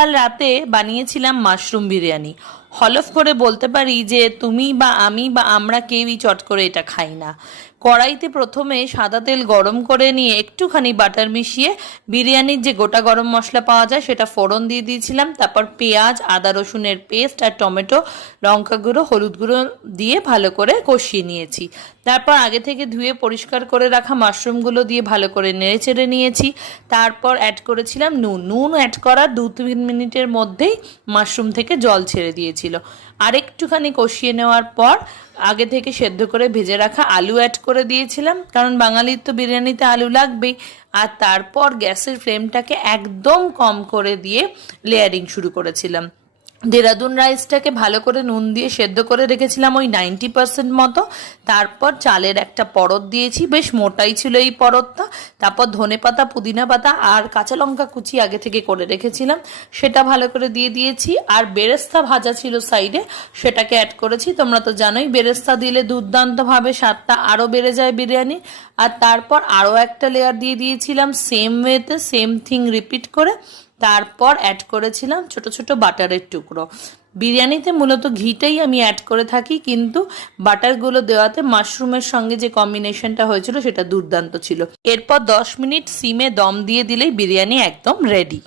গতকাল রাতে বানিয়েছিলাম মাশরুম বিরিয়ানি। হলফ করে বলতে পারি যে তুমি বা আমি বা আমরা কেউই চট করে এটা খাই না। কড়াইতে প্রথমে সাদা তেল গরম করে নিয়ে একটুখানি বাটার মিশিয়ে বিরিয়ানির যে গোটা গরম মশলা পাওয়া যায় সেটা ফোড়ন দিয়ে দিয়েছিলাম। তারপর পেঁয়াজ, আদা রসুনের পেস্ট আর টমেটো, লঙ্কা গুঁড়ো, হলুদ গুঁড়ো দিয়ে ভালো করে কষিয়ে নিয়েছি। তারপর আগে থেকে ধুয়ে পরিষ্কার করে রাখা মাশরুমগুলো দিয়ে ভালো করে নেড়েচেড়ে নিয়েছি। তারপর অ্যাড করেছিলাম নুন অ্যাড করার 2-3 মিনিটের মধ্যেই মাশরুম থেকে জল ছেড়ে দিয়েছিল। আর একটুখানি কষিয়ে নেওয়ার পর আগে থেকে সেদ্ধ করে ভেজে রাখা আলু অ্যাড করে দিয়েছিলাম, কারণ বাঙালির তো বিরিয়ানিতে আলু লাগবেই। আর তারপর গ্যাসের ফ্লেমটাকে একদম কম করে দিয়ে লেয়ারিং শুরু করেছিলাম। দেরাদুন রাইসটাকে ভালো করে নুন দিয়ে সেদ্ধ করে রেখেছিলাম ওই 90% মতো। তারপর চালের একটা পরত দিয়েছি, বেশ মোটাই ছিল এই পরতটা। তারপর ধনেপাতা, পুদিনা পাতা আর কাঁচা লঙ্কা কুচি আগে থেকে করে রেখেছিলাম, সেটা ভালো করে দিয়ে দিয়েছি। আর বেরেস্তা ভাজা ছিল সাইডে, সেটাকে অ্যাড করেছি। তোমরা তো জানোই বেরেস্তা দিলে দুর্দান্তভাবে স্বাদটা আরও বেড়ে যায় বিরিয়ানি। আর তারপর আরও একটা লেয়ার দিয়ে দিয়েছিলাম সেম ওয়েতে, সেম থিং রিপিট করে। তারপর অ্যাড করেছিলাম ছোট ছোট বাটারের টুকরো। বিরিয়ানিতে মূলত ঘিটাই আমি অ্যাড করে থাকি, কিন্তু বাটারগুলো দেওয়াতে মাশরুমের সঙ্গে যে কম্বিনেশনটা হয়েছিল সেটা দুর্দান্ত ছিল। এরপর 10 মিনিট সিমে দম দিয়ে দিলেই বিরিয়ানি একদম রেডি।